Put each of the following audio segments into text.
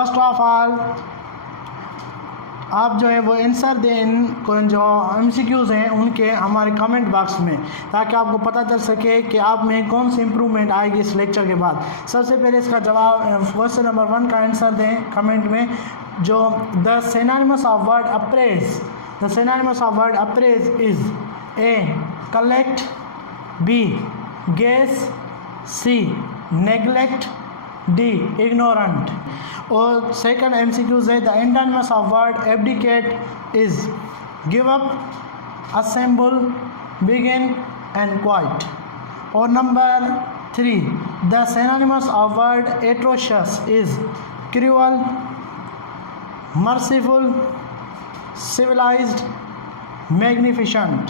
First of all आप जो है वो आंसर दें इन जो MCQs हैं उनके हमारे कमेंट बॉक्स में, ताकि आपको पता चल सके कि आप में कौन सी इम्प्रूवमेंट आएगी इस लेक्चर के बाद। सबसे पहले इसका जवाब क्वेश्चन नंबर 1 का आंसर दें कमेंट में। जो the synonyms of word appraise, the synonyms of word appraise is A collect, B guess, C neglect, D ignorant. और सेकंड MCQs है the antonyms of word abdicate is give up, assemble, begin and quit. और number 3 the synonyms of word atrocious is cruel, merciful, civilised, magnificent.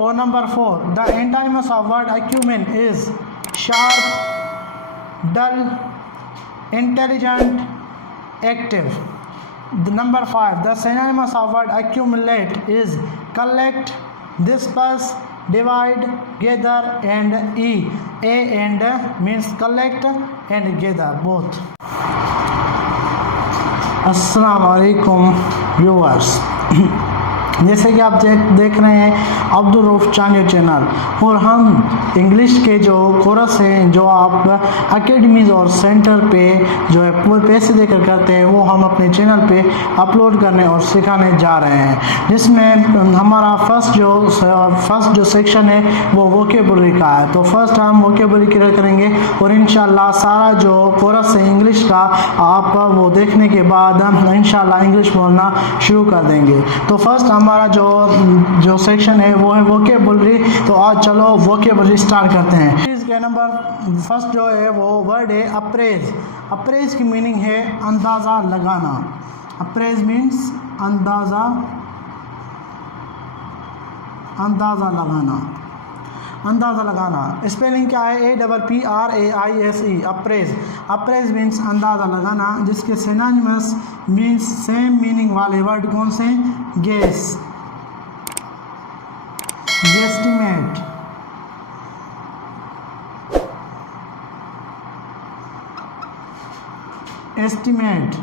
और number 4 the antonyms of word acumen is sharp, dull, intelligent, active. The number 5 the synonyms of word accumulate is collect, disperse, divide, gather and a and means collect and gather both. अस्सलाम वालेकुम viewers, जैसे कि आप देख रहे हैं Abdul Rauf चांगे channel, और हम इंग्लिश के जो कोर्स हैं जो आप अकेडमीज़ और सेंटर पे जो है वो पैसे देकर करते हैं, वो हम अपने चैनल पे अपलोड करने और सिखाने जा रहे हैं। जिसमें हमारा फर्स्ट जो सेक्शन है वो वोकेबुलरी का है। तो फर्स्ट हम वोकेबुलरी क्लियर करेंगे और इंशाल्लाह सारा जो कोर्स है इंग्लिश का आप वो देखने के बाद इंशाल्लाह इंग्लिश बोलना शुरू कर देंगे। तो फर्स्ट हमारा जो सेक्शन है वो है वोकेबुलरी। तो आज चलो वोकेबुलरी स्टार्ट करते हैं। इसके नंबर फर्स्ट जो है वो वर्ड है अप्रेज। अप्रेज की मीनिंग है अंदाज़ा लगाना। अप्रेज मीन्स अंदाज़ा लगाना, अंदाज़ा लगाना। स्पेलिंग क्या है? APPRAISE apprise. अप्रेज मीन्स अंदाज़ा लगाना, जिसके सिनोनिम्स मीन्स सेम मीनिंग वाले वर्ड कौन से? Guess, guesstimate, estimate,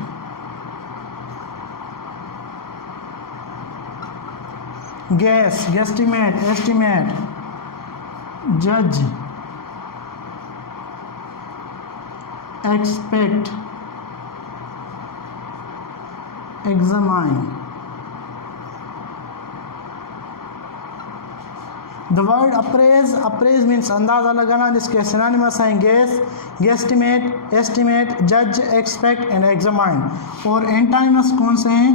guess, guesstimate, estimate, जज, expect, examine. The word appraise means अंदाज़ा लगाना, जिसके सिनोनिम्स हैं गेस, गेस्टिमेट, एस्टिमेट, जज, एक्सपेक्ट एंड एग्जामाइन। और एंटोनिम्स कौन से हैं?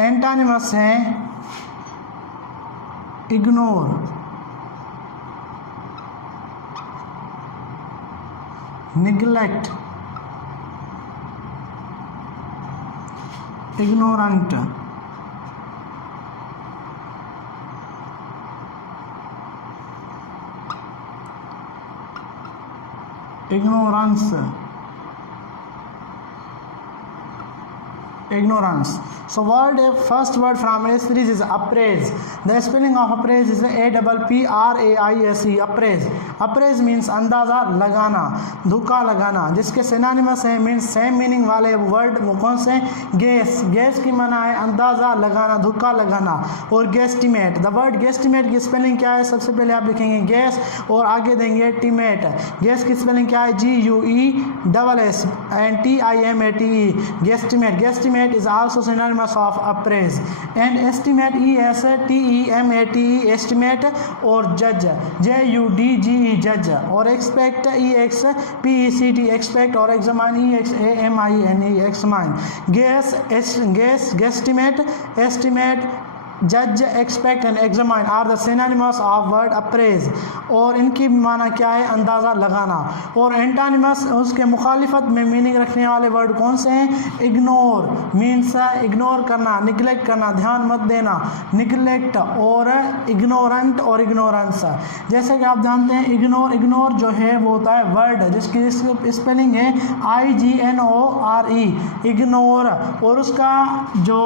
एंटोनिम्स हैं ignore, neglect, ignorant, ignorance, ignorance. So first word from A series is appraise. The spelling of appraise is APPRAISE appraise. Appraise means अंदाज़ा लगाना, धोखा लगाना, जिसके सिनोनिम्स हैं मीन्स सेम मीनिंग वाले वर्ड वो कौन से? गेस। गेस की माना है अंदाज़ा लगाना, धोखा लगाना। और गेस्टिमेट, द वर्ड गेस्टिमेट की स्पेलिंग क्या है? सबसे पहले आप लिखेंगे गेस और आगे देंगे टीमेट। गेस की स्पेलिंग क्या है? GUESS and TIMATE guesstimate. Guesstimate is also synonymous of appraise. And estimate ESTEMATE estimate, और judge JUDGE judge, और expect EXPECT expect, और examine EXAMINE examine. Guess, guesstimate, estimate, जज, expect and examine are the synonyms of word appraise. और इनकी माना क्या है? अंदाज़ा लगाना। और एंटोनिम्स उसके मुखालिफत में मीनिंग रखने वाले वर्ड कौन से हैं? इग्नोर मीन्स इग्नोर करना, निगलेक्ट करना, ध्यान मत देना, निगलेक्ट, और इग्नोरेंट और इग्नोरेंस। जैसे कि आप जानते हैं इग्नोर जो है वो होता है वर्ड जिसकी स्पेलिंग है IGNORE इग्नोर, और उसका जो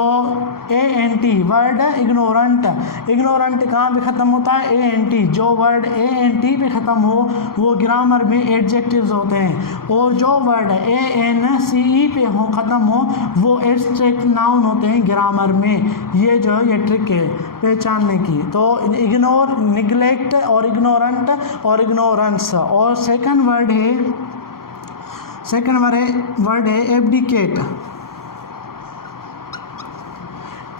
ANT वर्ड इग्नोरेंट, इग्नोरेंट कहाँ पे ख़त्म होता है, ए एन टी, जो वर्ड ए एन टी पे ख़त्म हो वो ग्रामर में एडजेक्टिव्स होते हैं, और जो वर्ड ए एन सी ई पे हो ख़त्म हो वो एब्स्ट्रैक्ट नाउन होते हैं ग्रामर में। ये जो है ये ट्रिक है पहचानने की। तो इग्नोर, निगलेक्ट और इग्नोरेंट और इग्नोरेंस। और सेकंड वर्ड है एब्डिकेट।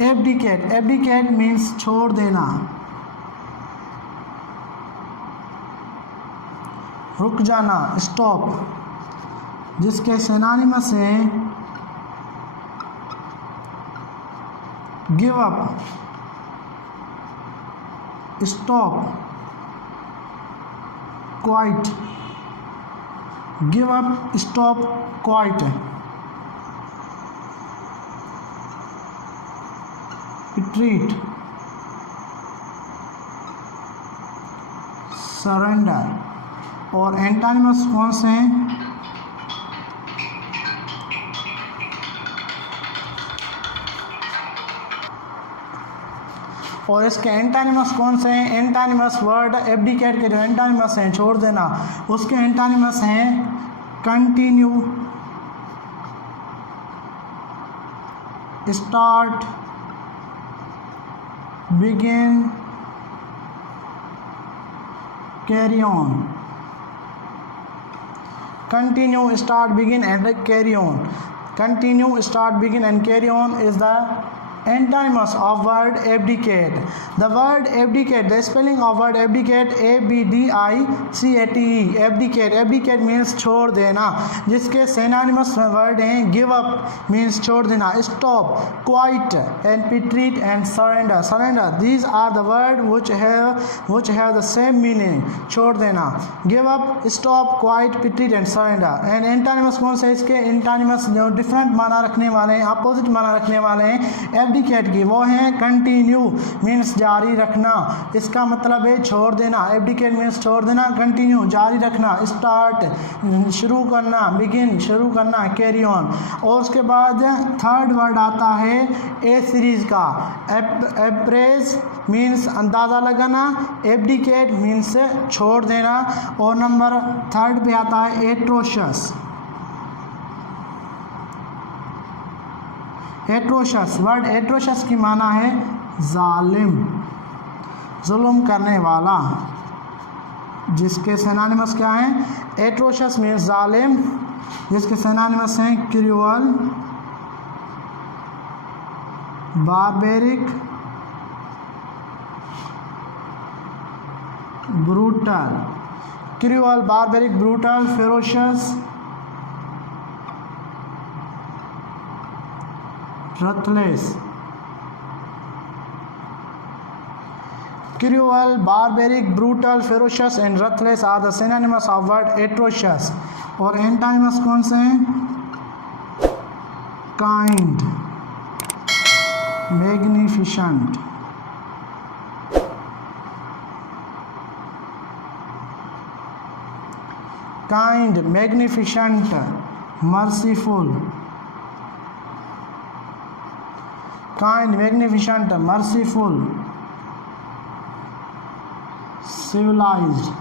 एब्डिकेट, एब्डिकेट मीन्स छोड़ देना, रुक जाना, स्टॉप, जिसके सिनोनिमस हैं give up, stop, quite, give up, stop, quite, retreat, surrender. और एंटानिमस कौन से हैं, और इसके एंटानिमस कौन से हैं, एंटानिमस वर्ड एब्डिकेट के जो एंटानिमस हैं छोड़ देना, उसके एंटानिमस हैं continue, start, begin, carry on. Continue, start, begin and carry on. Continue, start, begin and carry on is the antonyms of word abdicate. The word abdicate, the spelling of word abdicate, A-B-D-I-C-A-T-E, abdicate. Abdicate means छोड़ देना, जिसके synonymous word हैं give up means छोड़ देना, stop, quiet and retreat and surrender. Surrender, these are the words which have the same meaning, छोड़ देना, give up, stop, quiet, retreat and surrender. And antonyms कौन से इसके antonyms जो different माना रखने वाले हैं, opposite माना रखने वाले हैं एब्डिकेट की, वो हैं कंटिन्यू मीन्स जारी रखना, इसका मतलब है छोड़ देना, एब्डिकेट मीन्स छोड़ देना, कंटिन्यू जारी रखना, स्टार्ट शुरू करना, बिगिन शुरू करना, कैरी ऑन। और उसके बाद थर्ड वर्ड आता है ए सीरीज का, अप्रेज मीन्स अंदाज़ा लगाना, एब्डिकेट मीन्स छोड़ देना, और नंबर थर्ड पे आता है एट्रोशस। एट्रोशस, वर्ड एट्रोशस की माना है जालिम, जुल्म करने वाला, जिसके सिनोनिमस क्या हैं, एट्रोशस मीन्स जालिम, जिसके सिनोनिमस हैं cruel, barbaric, brutal. Cruel, barbaric, brutal, ferocious, ruthless. Cruel, barbaric, brutal, ferocious and ruthless are the synonyms of word atrocious. और antonyms कौन से हैं, kind, magnificent, kind, magnificent, merciful, kind, magnificent, merciful, civilized.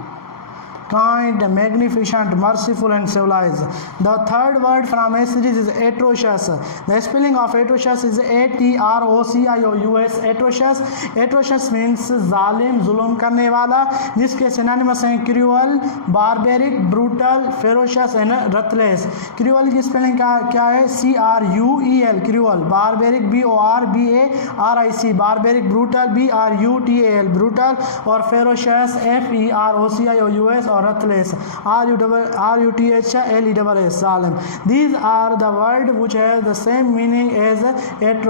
Kind, magnificent, merciful and civilized. The third word from A series is atrocious. The spelling of atrocious is A-T-R-O-C-I-O-U-S. Atrocious. Atrocious means जालिम, जुल्म करने वाला, जिसके synonymous हैं cruel, barbaric, brutal, ferocious and ruthless. Cruel की spelling क्या है, C-R-U-E-L, cruel, barbaric, B-O-R-B-A-R-I-C, barbaric, brutal, B-R-U-T-A-L, brutal, और फेरोशियस, F-E-R-O-C-I-O-U-S, और ruthless, R-U-T-H-L-E-S-S, zalim. These are the word which have the same meaning as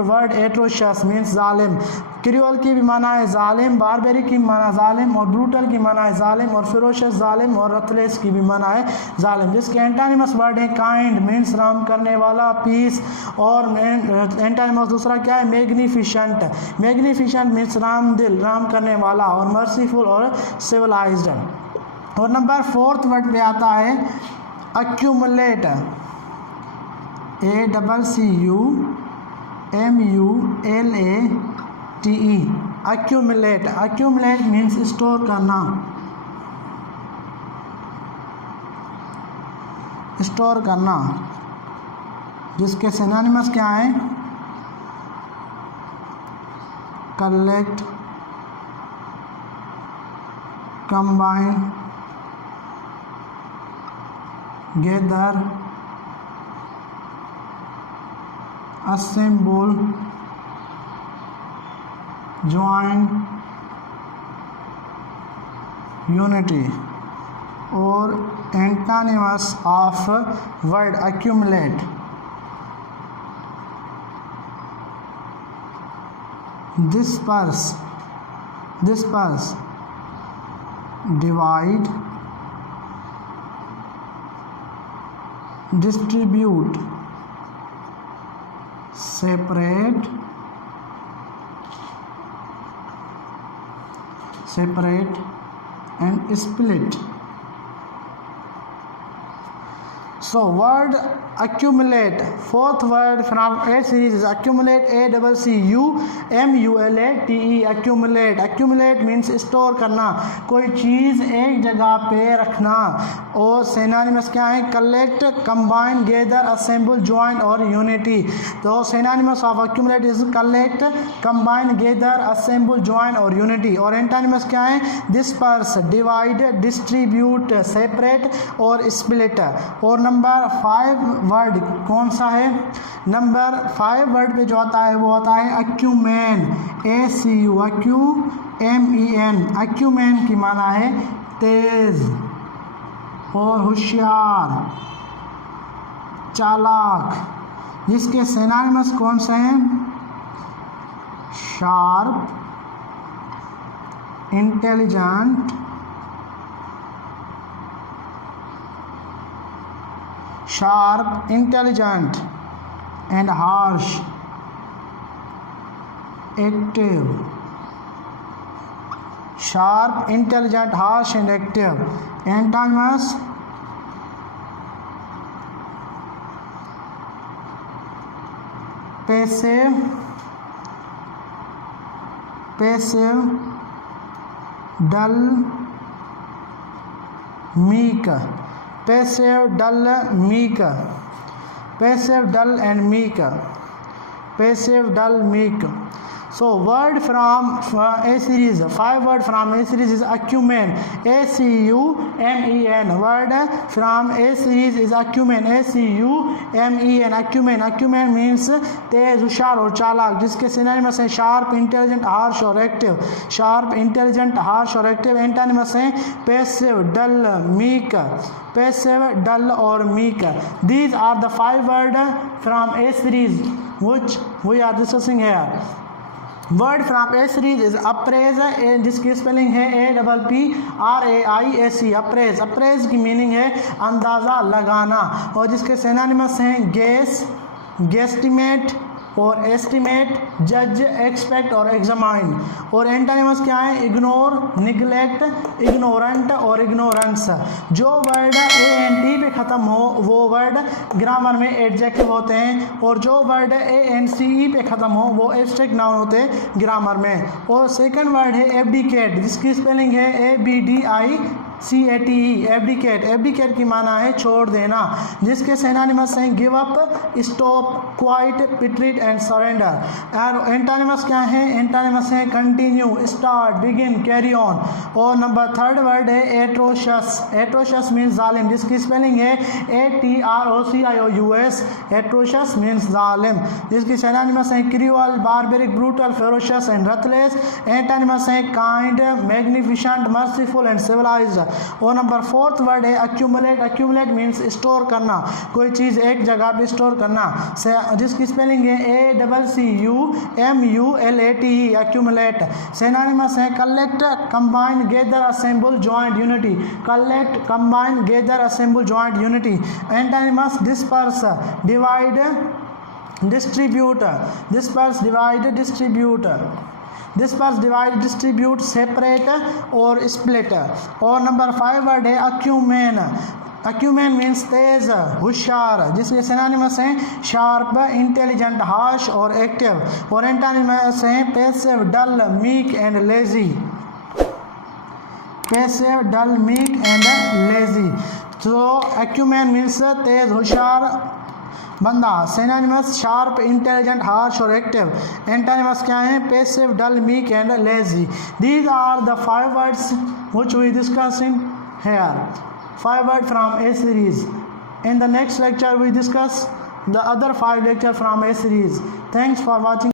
word atrocious means zalim. Cruel की भी माना है जालिम, बारबेरिक की माना जालिम, और ब्रूटल की माना है जालिम, और फेरोशियस जालिम, और रथलेस की भी माना है जालिम। जिसके एंटानिमस वर्ड है काइंड मीन्स राम करने वाला, पीस, और एंटानिमस दूसरा क्या है, मैग्निफिशेंट। मैग्निफिशेंट मीन्स राम दिल, राम करने वाला, और मर्सीफुल और सिविलाइज्ड। और नंबर फोर्थ वर्ड पे आता है accumulate, A-C-C-U-M-U-L-A-T-E, TE, accumulate, accumulate means store करना, स्टोर करना, जिसके सिनोनिमस क्या है, collect, combine, gather, assemble, join, unity, और antonyms of word accumulate, disperse, disperse, divide, distribute, separate, separate and split. So word accumulate, fourth word from A series is accumulate, ACCUMULATE, accumulate, accumulate means store करना, कोई चीज़ एक जगह पे रखना, और synonymous क्या है, collect, combine, gather, assemble, join और यूनिटी। तो synonymous of accumulate is collect, combine, gather, assemble, join और यूनिटी, और एंटोनिमस क्या है, डिस्पर्स, डिवाइड, डिस्ट्रीब्यूट, सेपरेट और स्प्लिट। और नंबर 5 वर्ड कौन सा है, नंबर 5 वर्ड पे जो आता है वो होता है अक्यूमेन, ACUMEN, अक्यूमेन की माना है तेज और होशियार, चालाक, जिसके सिनोनिमस कौन से हैं, sharp, intelligent, sharp, intelligent and harsh, active, sharp, intelligent, harsh and active. Antonyms, passive, passive, dull, meek, passive, dull, meek, passive, dull and meek, passive, dull, meek. So word from A series, 5 word from A series is acumen, ACUMEN, word from A series is acumen, ACUMEN, acumen, acumen means तेज, होशियार और चालाक, जिसके synonymous हैं sharp, intelligent, harsh और active, sharp, intelligent, harsh और active. Antonyms हैं passive, dull, meek, passive, डल और meek. These are the 5 word from A series which we are discussing here. Word from A series is apprise, जिसकी spelling है APPRAISE, apprise. Apprise की meaning है अंदाज़ा लगाना, और जिसके सिनोनिमस हैं गेस, गेस्टिमेट और एस्टिमेट, जज, एक्सपेक्ट और एग्जामाइन। और एंटोनिमस क्या है, इग्नोर, निगलेक्ट, इग्नोरेंट और इग्नोरेंस। जो वर्ड ANT पे ख़त्म हो वो वर्ड ग्रामर में एडजेक्टिव होते हैं, और जो वर्ड ANCE पे ख़त्म हो वो एब्स्ट्रैक्ट नाउन होते हैं ग्रामर में। और सेकंड वर्ड है एब्डिकेट, जिसकी स्पेलिंग है ABDICATE, एब्डिकेट। एब्डिकेट की माना है छोड़ देना, जिसके सिनोनिमस हैं give up, stop, quit, retreat and surrender. और एंटोनिमस क्या है, एंटोनिमस है continue, start, begin, carry on. और नंबर 3 वर्ड है एट्रोशस, एट्रोशस मीन्स जालिम, जिसकी स्पेलिंग है ATROCIOUS, एट्रोशस मीन्स जालिम, जिसकी सिनोनिमस है cruel, barbaric, brutal, ferocious and ruthless. Antonymous है kind, magnificent, merciful and civilised. और नंबर 4 वर्ड है अक्यूमुलेट, अक्यूमुलेट मीन्स स्टोर करना, कोई चीज़ एक जगह पे स्टोर करना, जिसकी स्पेलिंग है ACCUMULATE, अक्यूमुलेट। सिनोनिमस है collect, combine, gather, assemble, joint, unity, collect, combine, gather, assemble, joint, unity. Antonymous disperse, divide, distribute, disperse, divide, distribute, disperse, divide, distribute, separate और स्प्लिट। और नंबर 5 वर्ड है acumen, acumen means तेज, होशियार, जिसके synonymous हैं sharp, intelligent, harsh और active, और antonymous हैं passive, dull, meek and lazy. Passive, dull, meek and lazy. तो अक्यूमेन मीन्स तेज, होशियार बंदा, सिनोनिमस शार्प, इंटेलिजेंट, हार्श और एक्टिव, एंटोनिमस क्या है passive, dull, meek and lazy. These are the 5 words which we discuss in here. 5 words from A series. In the next lecture we discuss the other 5 lectures from A series. Thanks for watching.